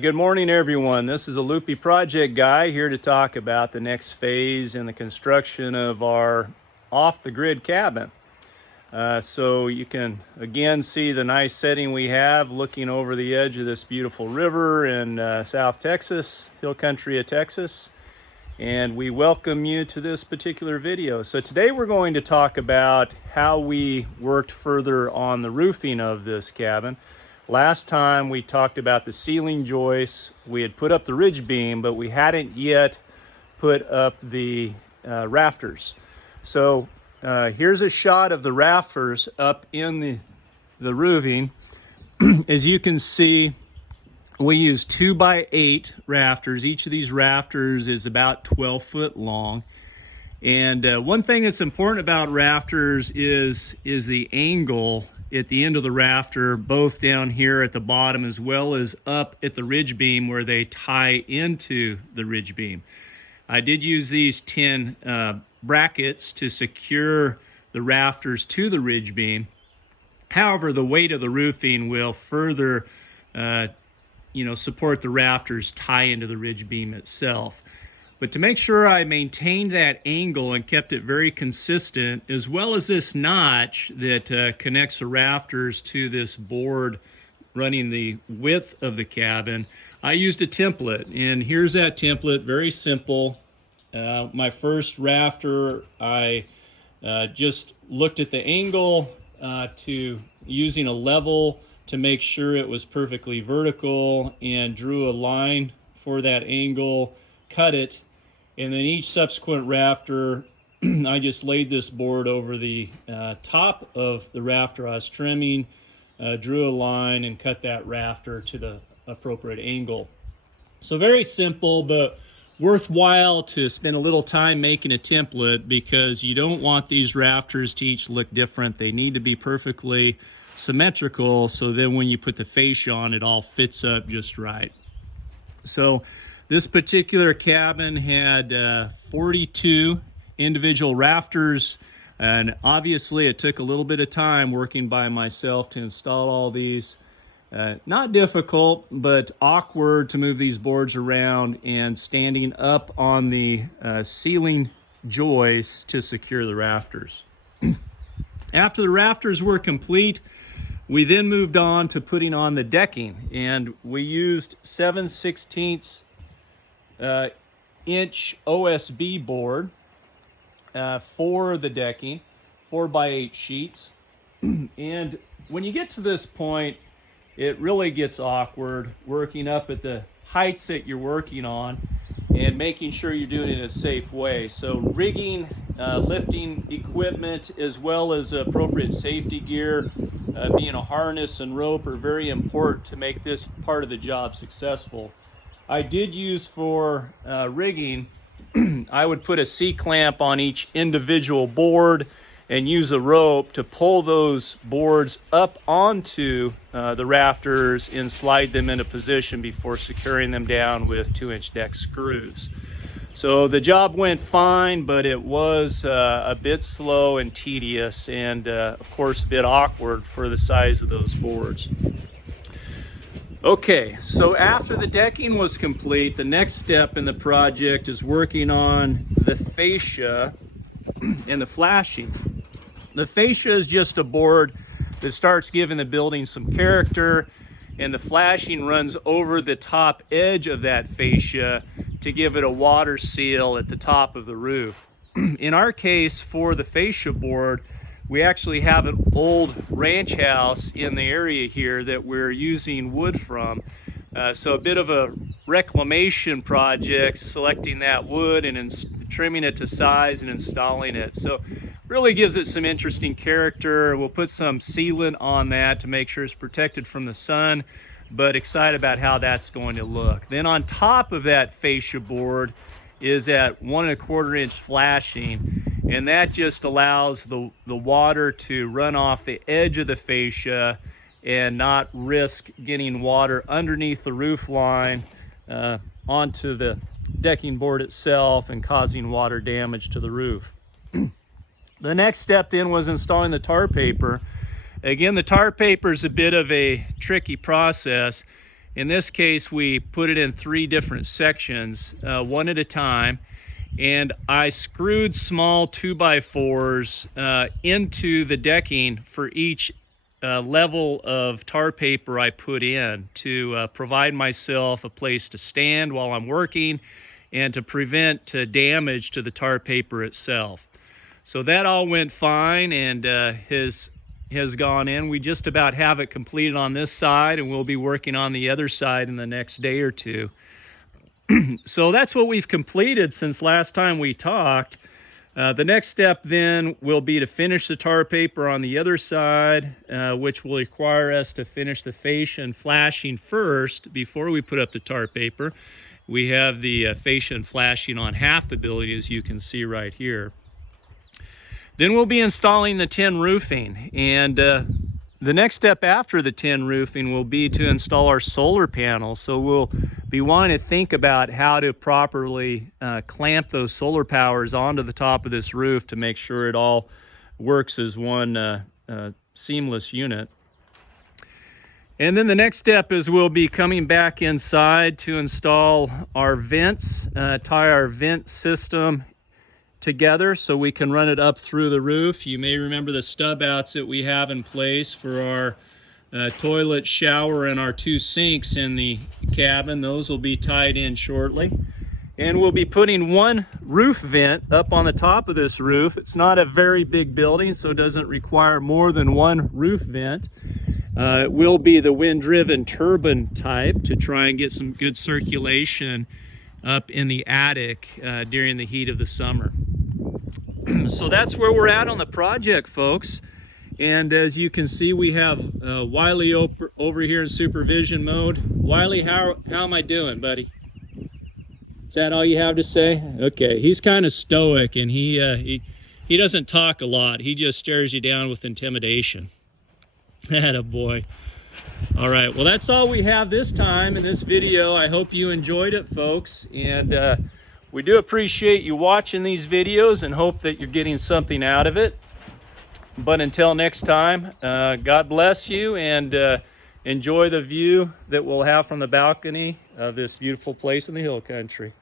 Good morning, everyone. This is a Loopy project guy here to talk about the next phase in the construction of our off-the-grid cabin. So you can again see the nice setting we have looking over the edge of this beautiful river in South Texas, hill country of Texas. And we welcome you to this particular video. So today we're going to talk about how we worked further on the roofing of this cabin. Last time we talked about the ceiling joists. We had put up the ridge beam, but we hadn't yet put up the rafters. So here's a shot of the rafters up in the roofing. As you can see, we use 2x8 rafters. Each of these rafters is about 12 foot long. And one thing that's important about rafters is the angle at the end of the rafter, both down here at the bottom as well as up at the ridge beam where they tie into the ridge beam. I did use these 10 brackets to secure the rafters to the ridge beam. However, the weight of the roofing will further support the rafters tie into the ridge beam itself. But to make sure I maintained that angle and kept it very consistent, as well as this notch that connects the rafters to this board running the width of the cabin, I used a template. And here's that template, very simple. My first rafter, I just looked at the angle to using a level to make sure it was perfectly vertical and drew a line for that angle, cut it, and then each subsequent rafter I just laid this board over the top of the rafter I was trimming, drew a line and cut that rafter to the appropriate angle. So very simple, but worthwhile to spend a little time making a template, because you don't want these rafters to each look different. They need to be perfectly symmetrical, so then when you put the fascia on, it all fits up just right. So this particular cabin had 42 individual rafters, and obviously it took a little bit of time working by myself to install all these. Not difficult, but awkward to move these boards around and standing up on the ceiling joists to secure the rafters. After the rafters were complete, we then moved on to putting on the decking, and we used 7/16 inch OSB board for the decking, 4x8 sheets. And when you get to this point, it really gets awkward working up at the heights that you're working on and making sure you're doing it in a safe way. So rigging, lifting equipment, as well as appropriate safety gear, being a harness and rope, are very important to make this part of the job successful. I did use for rigging, I would put a C-clamp on each individual board and use a rope to pull those boards up onto the rafters and slide them into position before securing them down with 2-inch deck screws. So the job went fine, but it was a bit slow and tedious, and of course a bit awkward for the size of those boards. Okay, so after the decking was complete, the next step in the project is working on the fascia and the flashing. The fascia is just a board that starts giving the building some character, and the flashing runs over the top edge of that fascia to give it a water seal at the top of the roof. In our case, for the fascia board, we actually have an old ranch house in the area here that we're using wood from. So a bit of a reclamation project, selecting that wood and trimming it to size and installing it. So really gives it some interesting character. We'll put some sealant on that to make sure it's protected from the sun, but excited about how that's going to look. Then on top of that fascia board is that 1 1/4 inch flashing, and that just allows the water to run off the edge of the fascia and not risk getting water underneath the roof line onto the decking board itself and causing water damage to the roof. The next step then was installing the tar paper. Again, the tar paper is a bit of a tricky process. In this case, we put it in 3 different sections, one at a time, and I screwed small 2x4s into the decking for each level of tar paper I put in to provide myself a place to stand while I'm working and to prevent damage to the tar paper itself. So that all went fine and has gone in. We just about have it completed on this side, and we'll be working on the other side in the next day or two. So that's what we've completed since last time we talked. The next step then will be to finish the tar paper on the other side, which will require us to finish the fascia and flashing first before we put up the tar paper. We have the fascia and flashing on half the building, as you can see right here. Then we'll be installing the tin roofing, and the next step after the tin roofing will be to install our solar panels. So we'll be wanting to think about how to properly clamp those solar powers onto the top of this roof to make sure it all works as one seamless unit. And then the next step is we'll be coming back inside to install our vents, tie our vent system together so we can run it up through the roof. You may remember the stub outs that we have in place for our toilet, shower, and our 2 sinks in the cabin. Those will be tied in shortly. And we'll be putting 1 roof vent up on the top of this roof. It's not a very big building, so it doesn't require more than 1 roof vent. It will be the wind-driven turbine type to try and get some good circulation up in the attic during the heat of the summer. So that's where we're at on the project, folks. And as you can see, we have Wiley over here in supervision mode. Wiley, how am I doing, buddy? Is that all you have to say? Okay, he's kind of stoic, and he doesn't talk a lot. He just stares you down with intimidation. Attaboy. All right, well, that's all we have this time in this video. I hope you enjoyed it, folks, and we do appreciate you watching these videos and hope that you're getting something out of it. But until next time, God bless you, and enjoy the view that we'll have from the balcony of this beautiful place in the hill country.